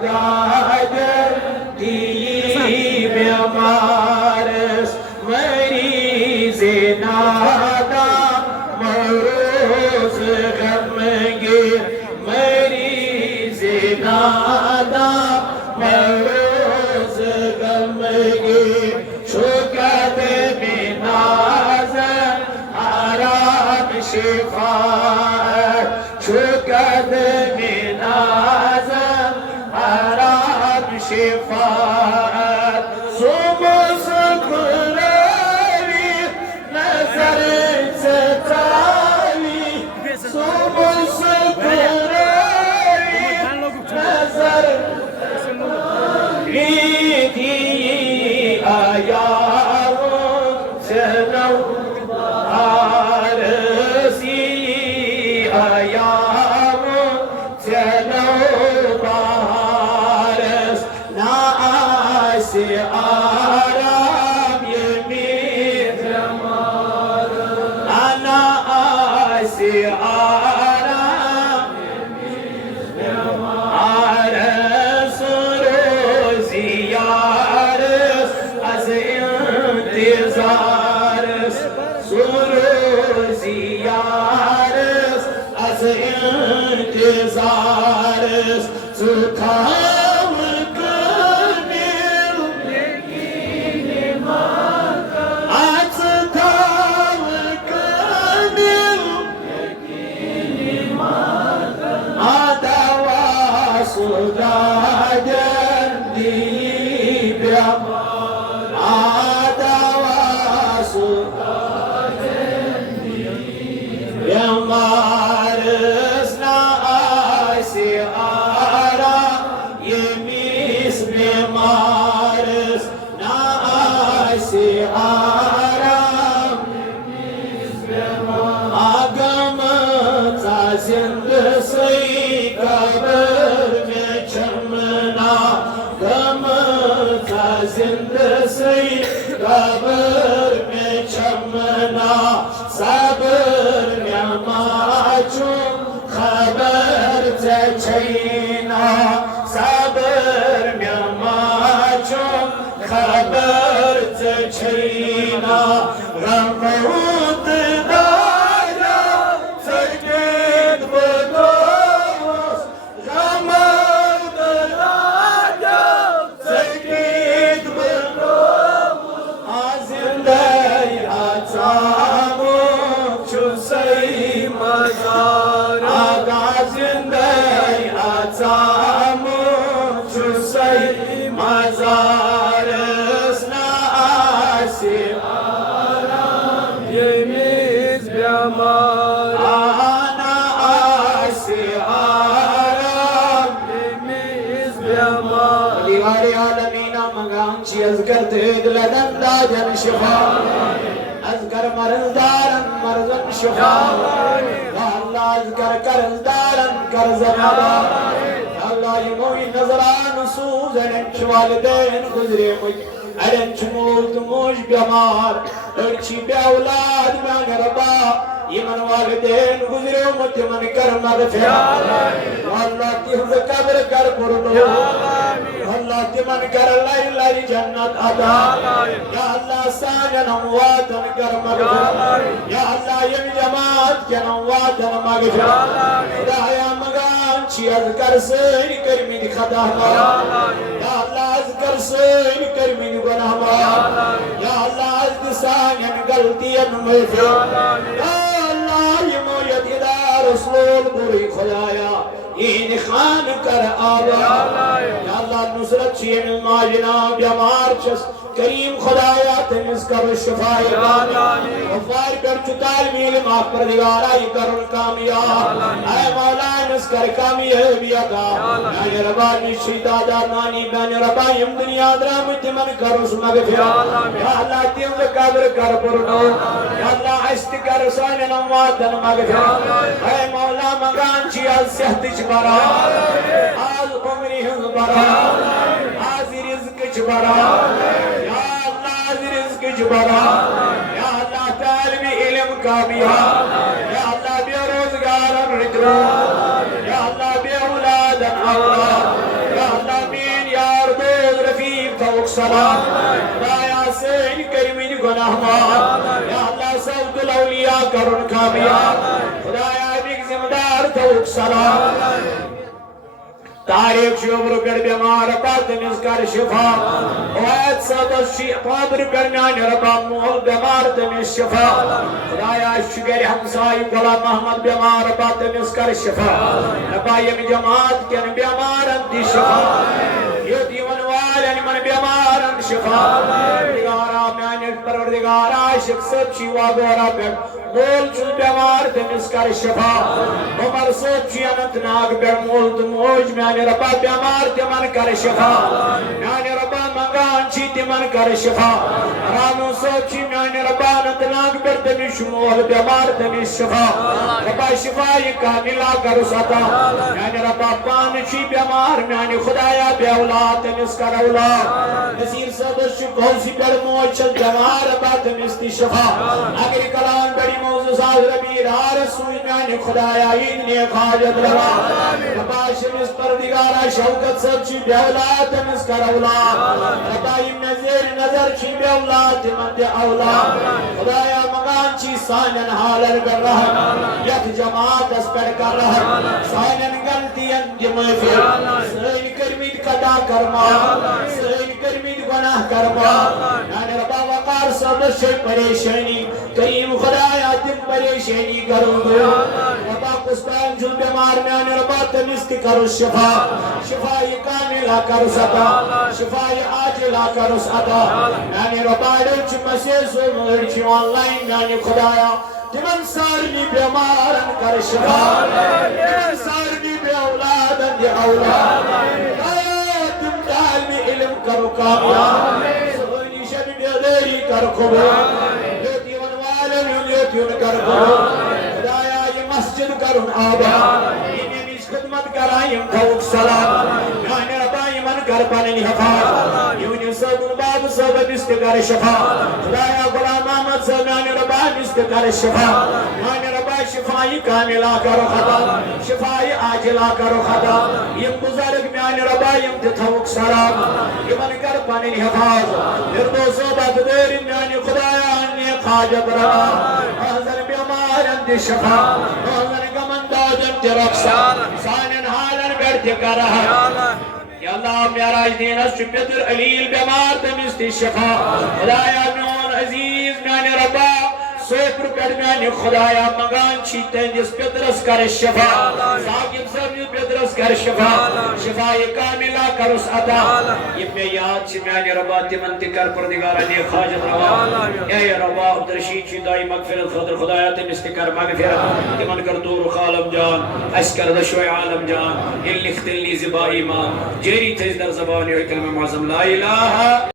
सौदागर दी बेमारस मरीज़ नादा मरोज़ गमगीर मरीज़ नादा मरोज़ गमगीर शुकत बिनाज़र आराम शिफा शुकत बिनाज़र आराम शिफा أذكر مرض دارا مرضا شفاء يا الله أذكر كرز دارا كرزا يا الله يموي نظران سوزن والدين گزري مج أرن شمولت موش بيمار ارشي بأولاد من ربا يمن والدين گزري مج من كر مغفرة والله تحفظ قبر كر پردو الله تمن کر لائی لائی جنت عطا یا اللہ سانن امواتن کر مغفر یا اللہ یم جماعت کن امواتن مغفر خدایا مگان چی اذکر سین کرمین خدا یا اللہ اذکر سین کرمین گناہ یا اللہ اذکر سانن غلطین مغفر یا اللہ یمویت ادار رسول بری خدایا این خان کر آبا یا اللہ نصرت چین ماجنا بیمار چس کریم خدایا تنس کر شفای غفار کر چتال میل ماہ پر دیوارائی کرن کامیاب اے مولا نس کر کامیابی عطا یا ربانی شیدادا نانی بین ربائیم دنیا درامت من کر اس مغفر یا اللہ تیم قبر کر پرنو یا اللہ عشت کر سان نمواتن مغفر اے مولا مگان چی از صحت چبارا آز عمری ہنگ برا آز رزق چبارا یا اللہ آز رزق چبارا یا اللہ طالب علم کامیاب یا اللہ بے روزگار رجرا یا اللہ بے اولاد اولاد یا اللہ सलाम खुदाया सेन करीमिन गुनाह माफ या अल्लाह सऊदुल औलिया करुन कामयाब खुदाया बिक जिम्मेदार तवक सलाम तारीख शुभ्र कर बीमार तमिस कर शिफा ओत सब पाबर कर म्यान रबा मोल बीमार तमिस शिफा खुदाया शुगर हमसाई गुलाम मोहम्मद बीमार तमिस कर शिफा रबा यम जमात के बीमारन दी शिफा ये दीवन वालन मन बीमारन शिफा दिगारा म्यान परवरदिगारा आशिक सब शिवा गोरा पे मोल चुन बीमार तमिस कर शिफा उमर सब अनंतनाग पे मोल तुम मोज म्यान रबा बीमार तिमन कर शिफा म्याने रबा मंगान छी तिमन कर शिफा रामो सोची म्याने रबा अनंतनाग पर तमिश मोल बीमार तमिश शिफा रबा शिफा ये कामिला कर सता म्याने रबा पान छी बीमार म्याने खुदाया बे औलाद तमिस कर औलाद नसीर सब कौसी पर मोच बीमार रबा तमिस ती शिफा अगर कलाम बड़ी मौजूदा रबी रार सुई म्याने खुदाया इन ने खाजत रबा रबा शमिस पर दिगारा शौकत सब छी बेऔलाद तमिस कर औलाद रबाइम नजर नजर छी बेऔलाद तिमन औलाद खुदाया मगान छी सानन हालर कर रहा यक जमात अस पर कर रहा सानन गलतियन दिमफिर सैन करमीद कदा करमा सैन करमीद गुनाह करमा नाने रबा वकार सब से परेशानी करीम खुदाया तिम परेशानी करूंगा रबा कुस्तान जुल बीमार नाने रबा तमिस करो शिफा शिफा ये कामिला कर सदा शिफा ये आजिला कर सदा नाने रबाड़े मसे सो मर्ची ऑनलाइन नाने खुदाया तिमन सारनी बीमारन कर शिफा सारनी बे औलादन दे औलाद तुम दाल में इल्म करो कामयाब सोनी शब बेदेरी कर कबूल लेतिवन वालन लेतिवन कर कबूल खुदाया ये मस्जिद करुन आबाद खिदमत करायम तवक सलाम याने रबाई मन कर पाने हफाज यूनि सब बाब सब बिस्त कर शफा खुदाया गुलाम मोहम्मद सब याने रबा बिस्त कर शफा याने रबा शिफाई कामिला करो खदा शिफाई आजिला करो खदा यम बुजुर्ग याने रबा यम तवक सलाम यमन कर पाने हफाज निर्दोष बात देर याने खुदाया ने खाजत रबा हजर बीमार अंद शफा हजर सानन हालन बैठ कर या अल्लाह मेरा दीन शुक्र अलील बीमार तमिस ती शिफा खुदाया मेन अजीज मेन रबा सोपर कर मेन खुदाया मगान छी तंदिस पितरस कर शिफा साकिब सब पितरस कर शिफा शिफा ये कामिला करस अता ये पे याद छी मेन रबा तिमन ति कर परदिगारा ने खाजत रवा ए रबा अब्दुलरशीद छी दाई मगफिरत खदर खुदाया तिमिस ति कर मगफिरत तिमन कर दूर खालम जान अस्कर दशोय आलम जान ये लिखतली ज़िबा ईमान जेरी तेज दर ज़बान ये कलमा मुअज़्ज़म ला इलाहा